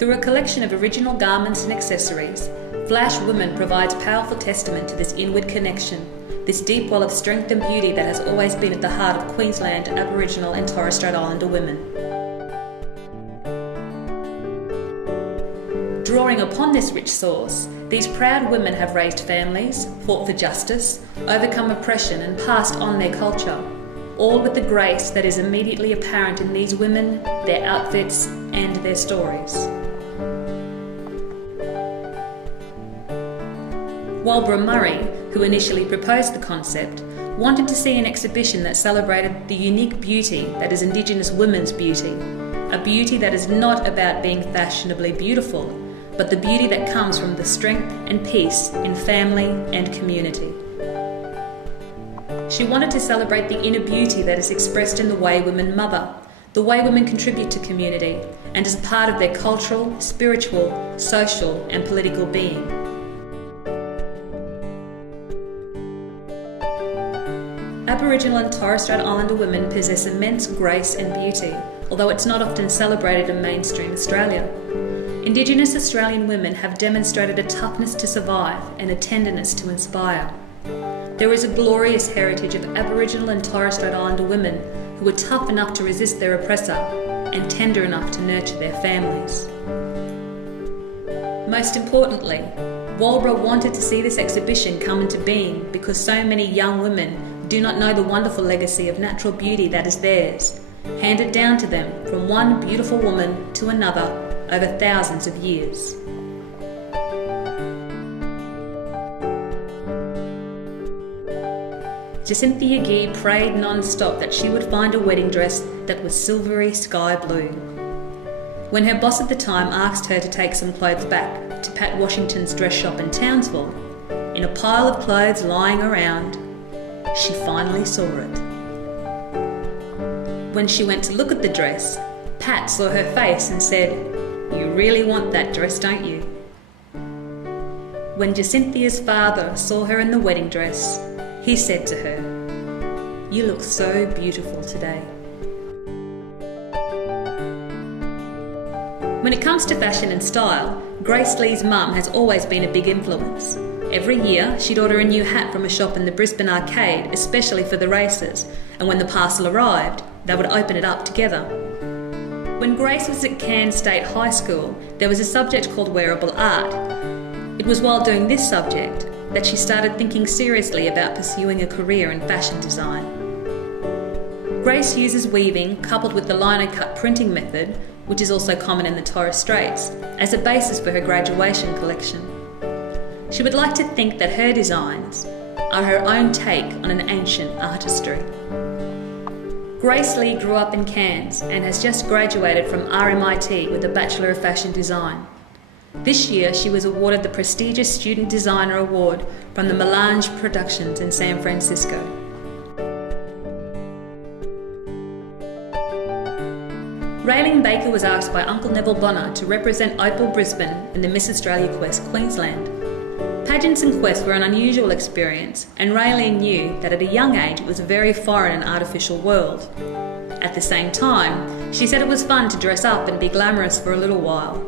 Through a collection of original garments and accessories, Flash Woman provides powerful testament to this inward connection, this deep well of strength and beauty that has always been at the heart of Queensland, Aboriginal and Torres Strait Islander women. Drawing upon this rich source, these proud women have raised families, fought for justice, overcome oppression and passed on their culture, all with the grace that is immediately apparent in these women, their outfits and their stories. Walbra Murray, who initially proposed the concept, wanted to see an exhibition that celebrated the unique beauty that is Indigenous women's beauty, a beauty that is not about being fashionably beautiful, but the beauty that comes from the strength and peace in family and community. She wanted to celebrate the inner beauty that is expressed in the way women mother, the way women contribute to community, and is part of their cultural, spiritual, social and political being. Aboriginal and Torres Strait Islander women possess immense grace and beauty, although it's not often celebrated in mainstream Australia. Indigenous Australian women have demonstrated a toughness to survive and a tenderness to inspire. There is a glorious heritage of Aboriginal and Torres Strait Islander women who were tough enough to resist their oppressor and tender enough to nurture their families. Most importantly, Walbra wanted to see this exhibition come into being because so many young women do not know the wonderful legacy of natural beauty that is theirs, handed down to them from one beautiful woman to another over thousands of years. Jacynthia Ghee prayed non-stop that she would find a wedding dress that was silvery sky blue. When her boss at the time asked her to take some clothes back to Pat Washington's dress shop in Townsville, in a pile of clothes lying around, she finally saw it. When she went to look at the dress, Pat saw her face and said, "You really want that dress, don't you?" When Jacynthia's father saw her in the wedding dress, he said to her, "You look so beautiful today." When it comes to fashion and style, Grace Lee's mum has always been a big influence. Every year, she'd order a new hat from a shop in the Brisbane Arcade, especially for the races, and when the parcel arrived, they would open it up together. When Grace was at Cairns State High School, there was a subject called wearable art. It was while doing this subject that she started thinking seriously about pursuing a career in fashion design. Grace uses weaving, coupled with the lino cut printing method, which is also common in the Torres Straits, as a basis for her graduation collection. She would like to think that her designs are her own take on an ancient artistry. Grace Lee grew up in Cairns and has just graduated from RMIT with a Bachelor of Fashion Design. This year she was awarded the prestigious Student Designer Award from the Melange Productions in San Francisco. Raelene Baker was asked by Uncle Neville Bonner to represent Opal Brisbane in the Miss Australia Quest Queensland. Pageants and quests were an unusual experience, and Raelene knew that at a young age it was a very foreign and artificial world. At the same time, she said it was fun to dress up and be glamorous for a little while.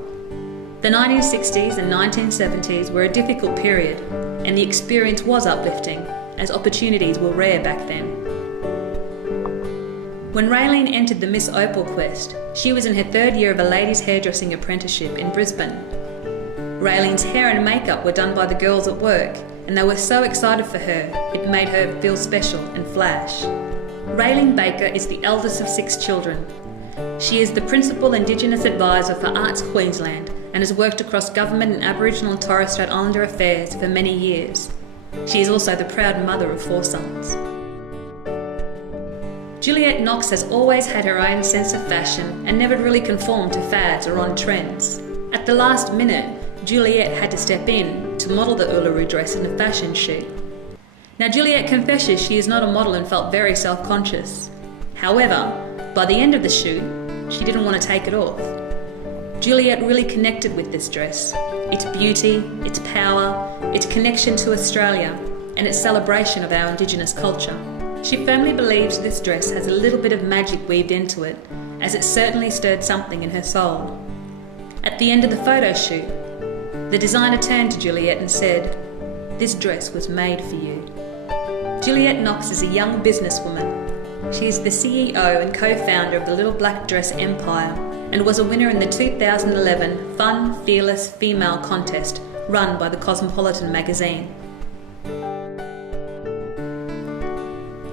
The 1960s and 1970s were a difficult period, and the experience was uplifting, as opportunities were rare back then. When Raelene entered the Miss Opal Quest, she was in her third year of a ladies' hairdressing apprenticeship in Brisbane. Raelene's hair and makeup were done by the girls at work, and they were so excited for her, it made her feel special and flash. Raelene Baker is the eldest of 6 children. She is the Principal Indigenous Advisor for Arts Queensland and has worked across government and Aboriginal and Torres Strait Islander affairs for many years. She is also the proud mother of 4 sons. Juliette Knox has always had her own sense of fashion and never really conformed to fads or on trends. At the last minute, Juliette had to step in to model the Uluru dress in a fashion shoot. Now Juliette confesses she is not a model and felt very self-conscious. However, by the end of the shoot, she didn't want to take it off. Juliette really connected with this dress, its beauty, its power, its connection to Australia, and its celebration of our Indigenous culture. She firmly believes this dress has a little bit of magic weaved into it, as it certainly stirred something in her soul. At the end of the photo shoot, the designer turned to Juliette and said, "This dress was made for you." Juliette Knox is a young businesswoman. She is the CEO and co-founder of the Little Black Dress Empire and was a winner in the 2011 Fun Fearless Female Contest run by the Cosmopolitan magazine.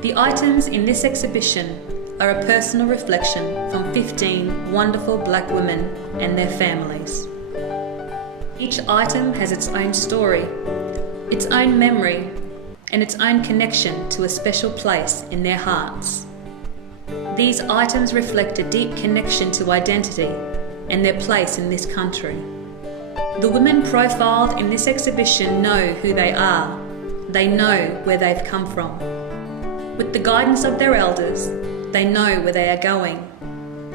The items in this exhibition are a personal reflection from 15 wonderful black women and their families. Each item has its own story, its own memory, and its own connection to a special place in their hearts. These items reflect a deep connection to identity and their place in this country. The women profiled in this exhibition know who they are. They know where they've come from. With the guidance of their elders, they know where they are going,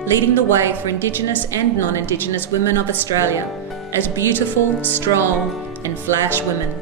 leading the way for Indigenous and non-Indigenous women of Australia as beautiful, strong and flash women.